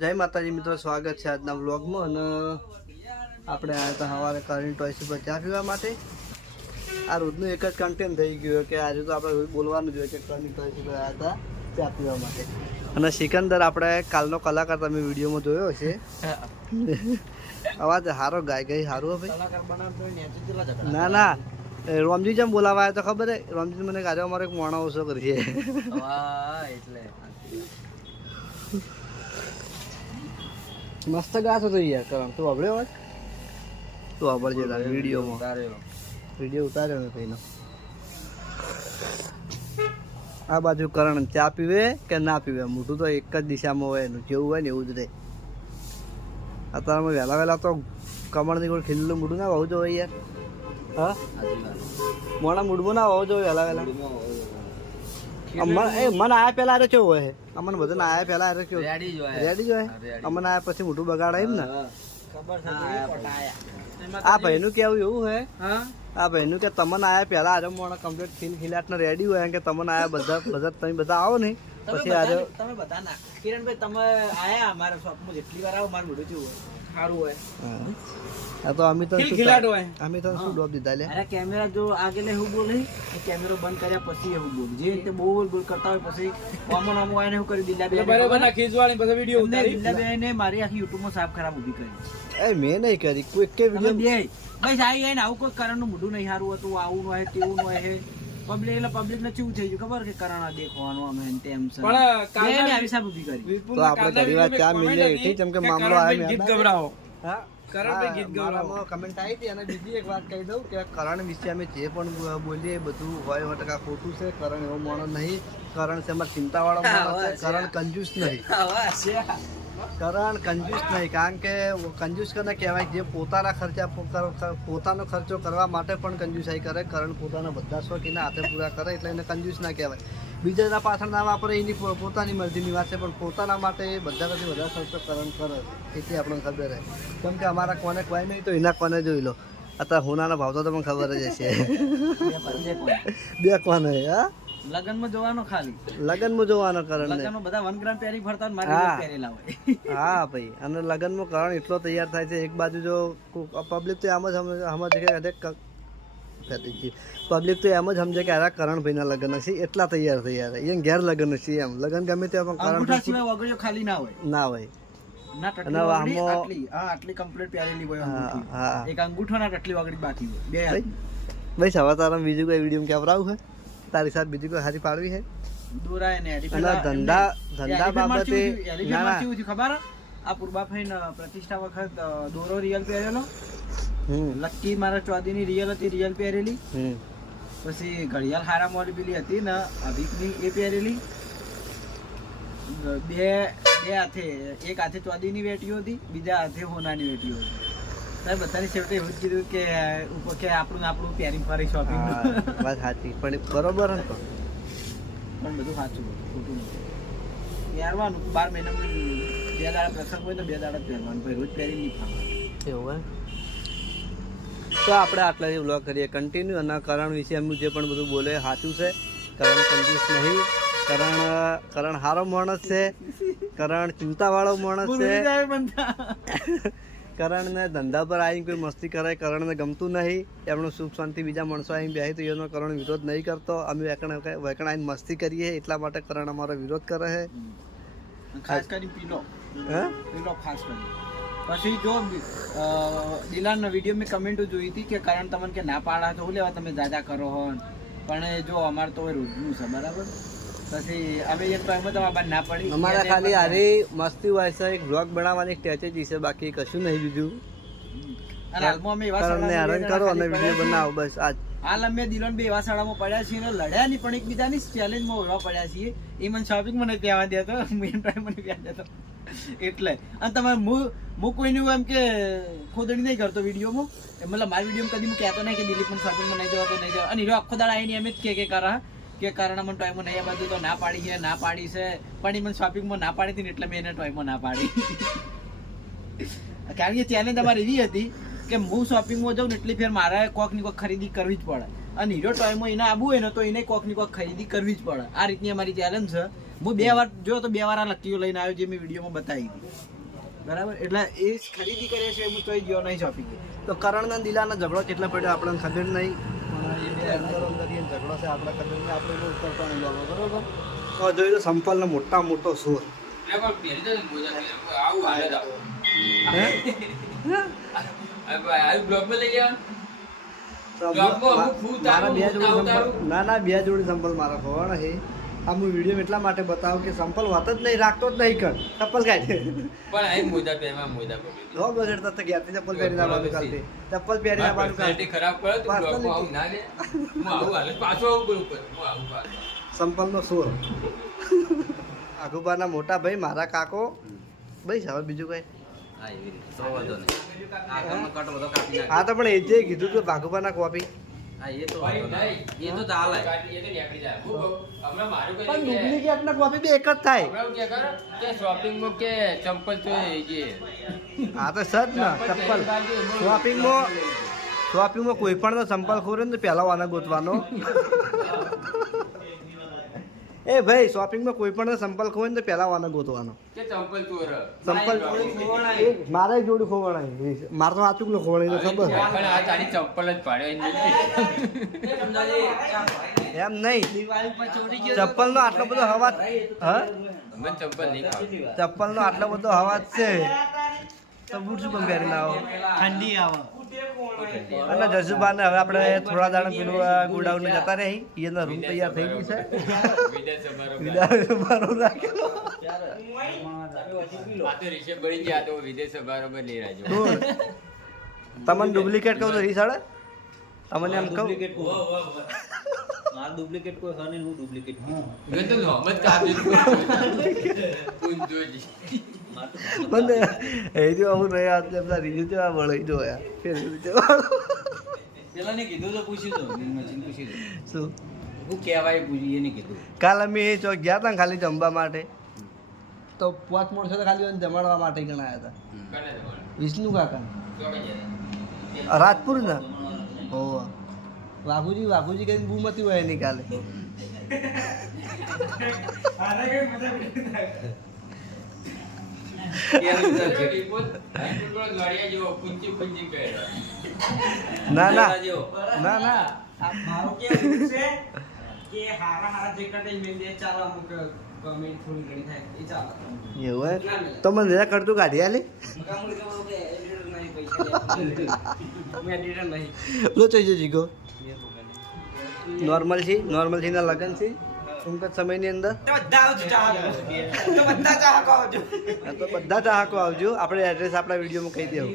જય માતાજી મિત્રો, સ્વાગત છે આજના વ્લોગમાં. અને આપણે આવ્યા હતા સવારે કરણ ટોયસ પર ચા પીવા માટે. આ રોજનું એક જ કન્ટેન્ટ થઈ ગયું કે આજે તો આપણે રોજ બોલવાનું જોઈએ કે કરણ ટોયસ પર આવ્યા હતા ચા પીવા માટે. અને સિકંદર આપણે કાલનો કલાકાર તમે વિડીયોમાં જોયો હશે. અવાજ સારો ગાય સારું ભાઈ. ના ના, રોમજી જેમ બોલાવા આવ્યા તો ખબર હે. રોમજી મને કાઢ્યો અમારે એક મોણો ઓછો કરીએ એટલે મસ્ત ગાતો તો યાર. કરણ તું વાપર્યો હોય તું વાપરજે વિડીયો ઉતાર્યો ને કઈનો. આ બાજુ કરણ ચા પીવે કે ના પીવે, મોઢું તો એક જ દિશામાં હોય એનું, જેવું હોય ને એવું જ રહે. અત્યારમાં વહેલા તો કમળની કોઈ ખીલ્લું મોઢું ના હોવું જોઈએ યાર. હા, મોડા મૂડમાં ના હોવો જોઈએ વહેલા. મને આયા પેલા અરે કેવું હોય, અમને બધાને આયા પેલા અરે કેવું રેડી જ હોય. અમને આયા પછી મોટું બગાડાય એમ ને. આ ભાઈનું કેવું એવું હે, આ ભાઈનું કે તમને આયા પેલા અરે મોણા કમ્પ્લીટ ખીલાટ ને રેડી હોય કે તમને આયા બધા તમે બધા આવો ને પછી અરે તમે બધા ના કિરણભાઈ તમે આયા અમારા શોપમાં જેટલી વાર આવો મારું મોઢું કેવું હોય સારું હોય. આ તો અમે તો શું ડોબ દીધા લે. અરે કેમેરા જો આગળ હું બોલે કેમેરો બંધ કર્યા પછી હું બોલું જે રીતે બોલ કરતા હોય પછી ઓમો નોમો આને હું કરી દીધા બરાબર ના ખીજવાળી પછી વિડિયો ઉતારી દીધા બેને મારી આખી YouTube માં સાફ ખરાબ ઊભી કરી. એ મેં નહીં કરી કોઈ કે વિડિયો બે બસ આઈ આઈને આવું કોઈ કરણનું મોઢું નહીં સારું હતું, આવું ન હોય તેવું ન હોય. પબ્લિક ને ચેવું થઈ ગયું ખબર કે કરણ દેખવાનું અમે તેમ છે પણ કાલે આવી સાબ ઊભી કરી તો આપણે ઘણી વાર ચા મિલે એથી જેમ કે મામલો આવે ગીત ગવરાવો. હા, કરણ ગીત ગવરાવો કમેન્ટ આવી હતી. અને બીજી એક વાત કહી દઉં કે કરણ વિશે અમે જે પણ બોલીએ એ બધું હોય ટકા ખોટું છે. કરણ એવો માણસ નહીં. કરણ છે અમારે ચિંતા વાળો માણસ છે. કરણ કંજૂસ નહીં. કરણ કંજૂસ નહીં, કારણ કે કંજૂસ કરીને કહેવાય જે પોતાના ખર્ચા પોતાનો ખર્ચો કરવા માટે પણ કંજૂસાઈ કરે. કરણ પોતાના બધા શોખ એના હાથે પૂરા કરે એટલે એને કંજૂસ ના કહેવાય. બીજાના પાછળ ના વાપરે એની પોતાની મરજીની વાત છે, પણ પોતાના માટે બધા કરતી વધારે ખર્ચો કરણ કરે તેથી આપણને ખબર છે. કેમ કે અમારા કોને કોઈ નહીં તો એના કોને જોઈ લો. અત્યારે હોનાના ભાવ તો તમને ખબર જ હશે. બે કોને હા લગનમાં જોવાનો ખાલી લગનમાં જોવાનો કરણ લગનમાં બધા 1 ગ્રામ પહેરી ફરતા મારી પહેરેલા હોય. હા ભાઈ, અને લગનમાં કરણ એટલો તૈયાર થાય છે. એક બાજુ જો પબ્લિક તો એમ જ સમજે કે પબ્લિક તો એમ જ સમજે કે આ કરણભાઈના લગ્ન હશે એટલા તૈયાર એ ઘેર લગ્ન હશે એમ. લગ્ન ગમે તે અંગૂઠા સિવાય વગર ખાલી ના હોય ના ટટલી આટલી કમ્પ્લીટ પહેરેલી હોય અંગૂઠી. એક અંગૂઠો ના ટટલી વગડી બાકી હોય બે. ભાઈ સવા તારા બીજું કોઈ વિડીયો કેવરાવું છે તારી સાથે બીજી કોઈ હારી પાડવી છે દોરાય ને ધંધા બાબતે ખબર આ પૂર્વાભાઈ પ્રતિષ્ઠા વખત દોરો રિયલ પહેરેલો, લક્કી મારા ચોદીની રિયલ હતી રિયલ પહેરેલી, પછી ઘડિયાળ હારા મોડી પેલી હતી ને અભિકની એ પહેરેલી, બે હાથે એક હાથે ચોદીની વેટીઓ હતી બીજા હાથે હોનાની વેટીઓ હતી. બધાની છેવટે એવું જ કીધું કે આપણું પહેરી ફરી શોપિંગ. વાત સાચી પણ બરોબર ને પણ બધું સાચું ખોટું નથી પહેરવાનું. 12 મહિનામાં 2 દાડા પ્રસંગ હોય તો 2 દાડા પહેરવાનું, ભાઈ રોજ પહેરી નહીં ખાવાનું એવું હોય. તો આપણે આટલા વ્લોગ કરીએ કન્ટિન્યુ. અને કરણ વિશે એમનું જે પણ બધું બોલે સાચું છે. કરણ કંજૂસ નહીં. કરણ સારો માણસ છે. કરણ ચિંતાવાળો માણસ છે. કરણને ધંધા પર આવીને કોઈ મસ્તી કરે કરણને ગમતું નહીં. એમનું સુખ શાંતિ બીજા માણસો આવીને બેસી તો એનો કરણ વિરોધ નહીં કરતો. અમે વેકણ આવીને મસ્તી કરીએ એટલા માટે કરણ અમારો વિરોધ કરે છે. ખાસ કરી પીલો ખાસ કરી. પછી જો દિલાનના વિડીયો મેં કમેન્ટો જોઈ હતી કે કરણ તમને કે ના પાડા તો લેવા તમે દાદા કરો હો, પણ જો અમારે તો રોજનું છે બરાબર. પછી અમે એક ટાઈમમાં તો ના પડી. અમારા ખાલી આરી મસ્તી હોય છે, એક બ્લોગ બનાવવાની સ્ટ્રેટેજી છે, બાકી કશું નહીં બીજું. અને હાલમાં અમે એવા કરો અને વિડીયો બનાવો બસ. આજ હાલ અમે દિલોન બે એવા શાળામાં પડ્યા છીએ ને લડ્યા નહીં પણ એકબીજાની ચેલેન્જમાં ઓળવા પડ્યા છીએ. એ મને શોપિંગ મને કહેવા દેતો, મેન ટાઈમ મને કહેવા દેતો એટલે. અને તમારે હું કોઈનું એમ કે ખોદણી નહીં કરતો વિડીયોમાં, મતલબ મારા વિડીયોમાં કદી હું કહેતો નહીં કે દિલીપ મને શોપિંગમાં નહીં જવા તો નહીં જવા. અને હીરો આખો દાડા આવીને એમ જ કે કરા કે કારણ મને ટોયમાં નહીં આ બધું તો ના પાડી છે પણ એ મને શોપિંગમાં ના પાડી હતી ને એટલે મેં એને ટોયમાં ના પાડી. કારણ કે ચેલેન્જ અમારી એવી હતી કે હું શોપિંગમાં જાઉં ને એટલી ફેર મારે કોક ની કોક ખરીદી કરવી જ પડે. અને હીરો ટોયમાં એને આવવું હોય ને તો એને કોક ની કોક ખરીદી કરવી જ પડે. આ રીતની અમારી ચેલેન્જ છે. હું 2 વાર જો તો 2 વાર આ લકીઓ લઈને આવ્યો જે મેં વિડીયોમાં બતાવી હતી બરાબર. એટલે એ ખરીદી કરે છે હું તોય ગયો નહીં શોપિંગ. તો કરણના દિલાનો ઝઘડો કેટલા પડ્યો આપણને ખબર નહીં, પણ એ બે અંદર અંદર એ ઝઘડો છે આપણે ખબર નહીં, આપણે એનો ઉતરતો નહીં લાવો બરોબર. તો જોઈ લો સંપલનો મોટા મોટો સોર ના 2 જોડી સંપલ મારા ખોવાના છે. આ હું વિડીયો એટલા માટે બતાવું કે સંપલ વાત જ નહીં રાખતો જ નહીં કર ચપ્પલ કાઢ બગડતા તો ગયા ચપ્પલ પહેરીને આવવાનું કાલથી ચપ્પલ પહેરીને આવવાનું સંપલનો સોર આઘુબાના મોટા ભાઈ મારા કાકો ભાઈ હવે બીજું કઈ હા તો પણ એ જે કીધું તું ભાગુબાના કોપી ડુપ્લિકેટ ના કોપી બી એક જ થાય. હા તો સર ને ચપ્પલ શોપિંગમાં કોઈ પણ સંપલ ખોરે ને પહેલા વાના ગોતવાનો. એ ભાઈ શોપિંગમાં કોઈ પણ સંપલ ખોવે ને તો પહેલા વાના ગોતવાનો. સંપલ મારે એક જોડી ખોવાણાય મારે તો આચુક નો ખોવાણી ખબર એમ નહીં. ચપ્પલ નો આટલો બધો અવાજ ચપ્પલ નો આટલો બધો અવાજ છે તો બૂટ શું પહેરીને આવો ઠંડી આવે. અને જસુબાને હવે આપણે થોડા દાડા પેલું ગોડાઉન જતા રહી એનો રૂમ તૈયાર થઈ ગઈ છે. તમને ડુપ્લિકેટ કહું તો રીસાડે તમને એમ કહું ડુપ્લિકેટ કોઈ હા નહીં હું ડુપ્લિકેટ મને એ જો આવું નહીં આવતું એમના રીજુ જેવા વળી જો પેલા ને કીધું તો પૂછ્યું તો પૂછ્યું શું હું કહેવાય પૂછ્યું એને કીધું. કાલ અમે એ ચોક ગયા હતા ને ખાલી જમવા માટે તો 5 માણસો તો ખાલી જમાડવા માટે ગણાયા હતા. વિષ્ણુ કાકા રાજપુર ને હો વાઘુજી કઈ બૂમતી હોય એની કાલે ના ના ના ના મારો કેવું છે કે હારા હારા જે કટે મેલ દે ચાલો અમુક કમેન્ટ થોડી ઘણી થાય એ ચાલો એવું હે તો મને જરા કરતું કાઢી આલી લો જોઈ જીગો નોર્મલ છે ના લગન છે ટૂંક જ સમયની અંદર તો બધા ચાહકો આવજો. આપણે એડ્રેસ આપણા વિડીયોમાં કહી દેવું.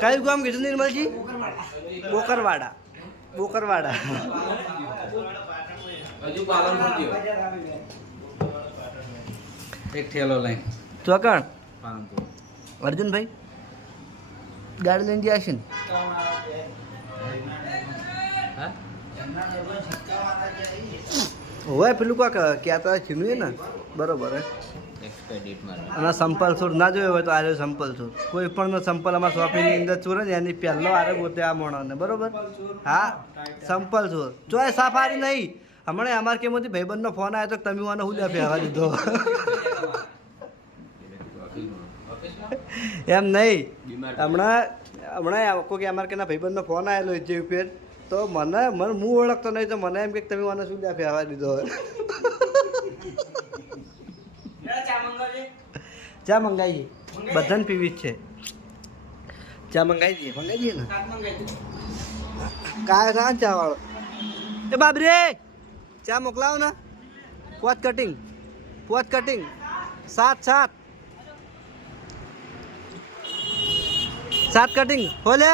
કયું ગામ કીધું નિર્મલજી? બોકરવાડા. એક થેલો લઈને ચોકણ અર્જુનભાઈ ગાડી લઈને ગયા છે ને હોય પેલું કોક કહેતા છીનું ને બરોબર હે. અને સંપલ ચોર ના જોયો હોય તો આ સંપલ ચોર કોઈ પણ સંપલ અમારા શોપિંગની અંદર ચોરે ને એની પહેલો આરે ગોતે આ મોણાને બરોબર. હા સંપલ ચોર ચોય સાફારી નહીં. હમણાં અમારે કેમાંથી ભાઈબંધનો ફોન આવ્યો તો તમે મને હું લે ફેરવા દીધો એમ નહીં. હમણાં કોઈ અમારે કે ભાઈબંધનો ફોન આવેલો જે ફેર તો મને હું ઓળખતો નહીં તો મને એમ કે તમે મને શું લે ફેરવા દીધો. ચા મંગાવીએ બધાને પીવી જ છે. ચા મંગાવી દઈએ ને કાય સા ચા વાળો એ બાબરે ચા મોકલાવો ને. પોત કટિંગ 7 કટિંગ હોલે.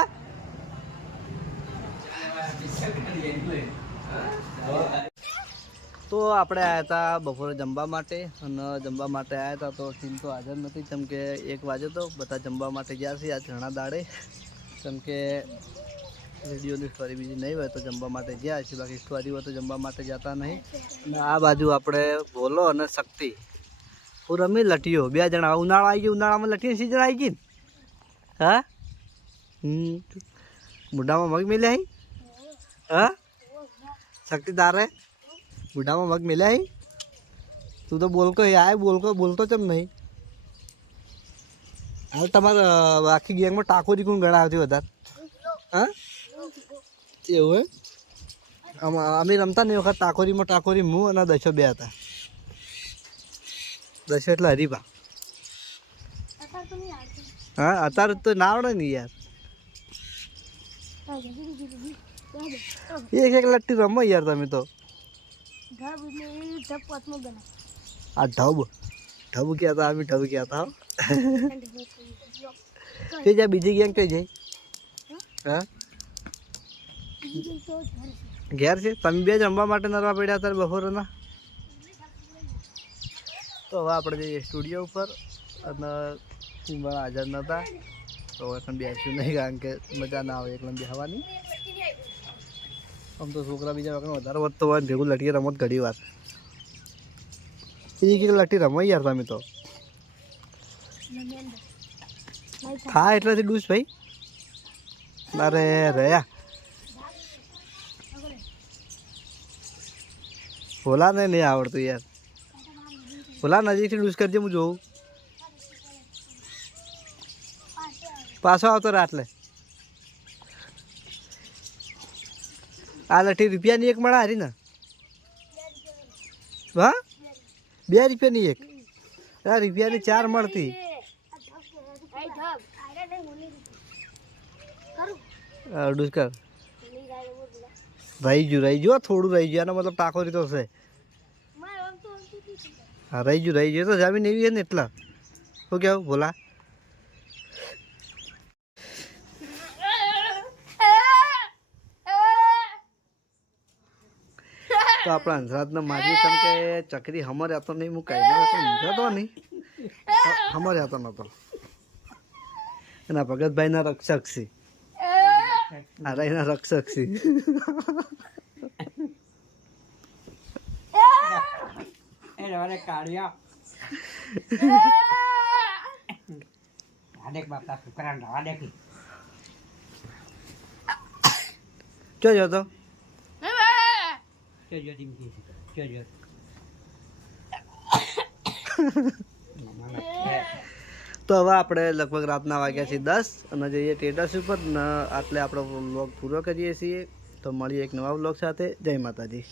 તો આપણે આવ્યા હતા બપોરે જમવા માટે અને જમવા માટે આવ્યા હતા તો ટીમ તો હાજર નથી કેમ કે 1 વાગે તો બધા જમવા માટે ગયા છે આ ઘણા દાડે કેમ કે વિડીયોની સ્ટોરી બીજી નહીં હોય તો જમવા માટે ગયા છે બાકી સ્ટોરી હોય તો જમવા માટે જતા નહીં. અને આ બાજુ આપણે ભોલો અને શક્તિ હું રમી લટીઓ 2 જણા. ઉનાળો આવી ગયો ઉનાળામાં લટીની સિઝન આવી ગઈ ને હા મોઢામાં મગ મિલ્યા હા શક્તિ તારે મોઢામાં મગ મિલ્યા તું તો બોલકો આય બોલતો ચમ નહીં. હાલ તમારા આખી ગેંગમાં ટાકોરી કોણ ગણાવતી વધારે? હા એવું હે? અમે રમતા ને એ વખત ટાકોરી હું અને દશો બે હતા. દશો એટલે હરીફા. હા અત્યારે તો ના આવડે ને યાર. એક લટ્ટી રમો યાર તમે તો. આ ઢબ કહેતા અમે ઢબ કહેતા. તે જાય બીજી ગેંગ કઈ જાય? હા ઘેર છે. તમે બે જ રમવા માટે નરવા પડ્યા હતા બપોરના. તો હવે આપણે જઈએ સ્ટુડિયો ઉપર અને પણ હાજર નહોતા તો હવે બેસ્યું નહીં કારણ કે મજા ના આવે એકલા બેસવાની. આમ તો છોકરા બીજા વખત વધારે વધતો હોય ભેગું લટીએ રમત ઘડી વાર. એક લટી રમો યાર તમે તો. હા એટલાથી ડૂસ ભાઈ. અરે રહ્યા ભોલા ને નહીં આવડતું યાર. ભોલા નજીકથી ડૂસ કરજે હું જોઉં. પાછો આવતો રાટલે. આ લઠી રૂપિયાની એક મળે હારી ને? હા 2 રૂપિયાની એક. આ રૂપિયાની 4 મળતી. ડૂસ કર. રહી ગયું થોડું રહી ગયું. આનો મતલબ ટાકોરી તો છે. હા રહી ગયું તો જમીન એવી છે ને એટલા. શું કેવું ભોલા? તો આપણા અંધરાજને મારીએ કેમ કે ચકરી હમર આતો નહીં. હું કઈ ઊંઝાતો નહીં હમર આતો નતો. એના ભગતભાઈના રક્ષક છે. આરાઈના રક્ષક છે. ચો જતો તો હવે આપણે લગભગ રાતના વાગ્યા છે 10 અને જઈએ ટેટસ ઉપર ને આટલે આપણો વ્લોગ પૂરો કરીએ છીએ. તો મળીએ એક નવા વ્લોગ સાથે. જય માતાજી.